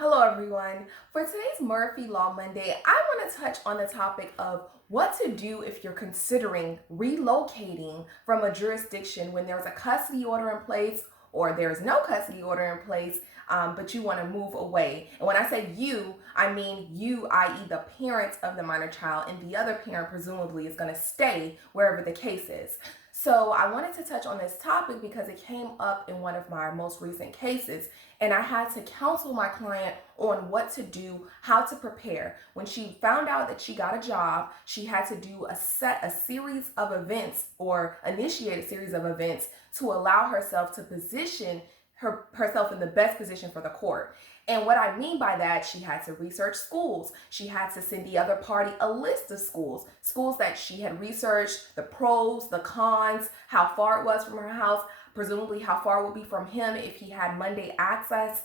Hello, everyone. For today's Murphy Law Monday, I want to touch on the topic of what to do if you're considering relocating from a jurisdiction when there's a custody order in place or there's no custody order in place, but you want to move away. And when I say you, I mean you, i.e., the parent of the minor child, and the other parent presumably is going to stay wherever the case is. So I wanted to touch on this topic because it came up in one of my most recent cases, and I had to counsel my client on what to do, how to prepare. When she found out that she got a job, she had to do a series of events or initiate a series of events to allow herself to position herself in the best position for the court. And what I mean by that, she had to research schools. She had to send the other party a list of schools that she had researched, the pros, the cons, how far it was from her house, presumably how far it would be from him if he had Monday access.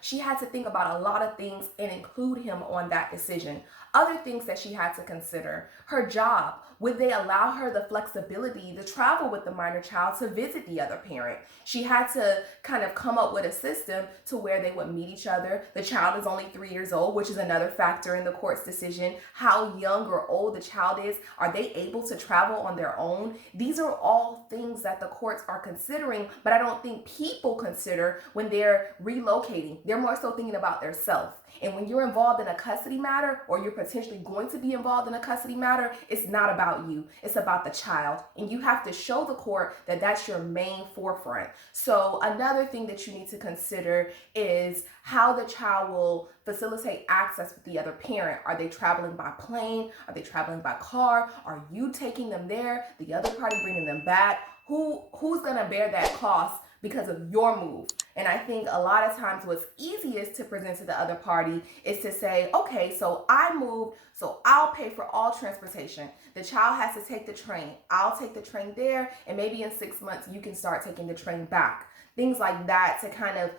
She had to think about a lot of things and include him on that decision. Other things that she had to consider: her job. Would they allow her the flexibility to travel with the minor child to visit the other parent? She had to kind of come up with a system to where they would meet each other. The child is only 3 years old, which is another factor in the court's decision. How young or old the child is. Are they able to travel on their own? These are all things that the courts are considering, but I don't think people consider when they're relocating. They're more so thinking about their self. And when you're involved in a custody matter, or you're potentially going to be involved in a custody matter, it's not about you. It's about the child. And you have to show the court that that's your main forefront. So another thing that you need to consider is how the child will facilitate access with the other parent. Are they traveling by plane? Are they traveling by car? Are you taking them there? The other party bringing them back? Who's going to bear that cost because of your move? And I think a lot of times what's easiest to present to the other party is to say, okay, so I moved, so I'll pay for all transportation. The child has to take the train. I'll take the train there, and maybe in 6 months you can start taking the train back. Things like that to kind of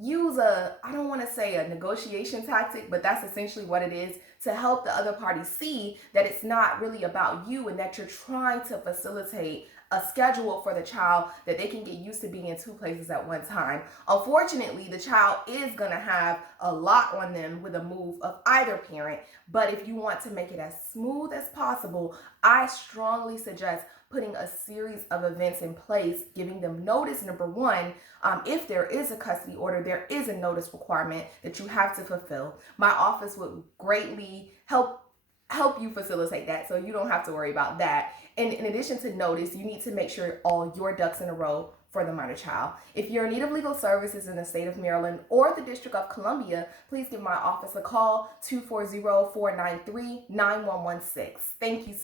use I don't want to say a negotiation tactic, but that's essentially what it is, to help the other party see that it's not really about you and that you're trying to facilitate a schedule for the child that they can get used to being in two places at one time. Unfortunately, the child is going to have a lot on them with a move of either parent, but if you want to make it as smooth as possible, I strongly suggest putting a series of events in place, giving them notice. Number one, if there is a custody order, there is a notice requirement that you have to fulfill. My office would greatly help you facilitate that, so you don't have to worry about that. And in addition to notice, you need to make sure all your ducks in a row for the minor child. If you're in need of legal services in the state of Maryland or the District of Columbia, please give my office a call, 240-493-9116. Thank you.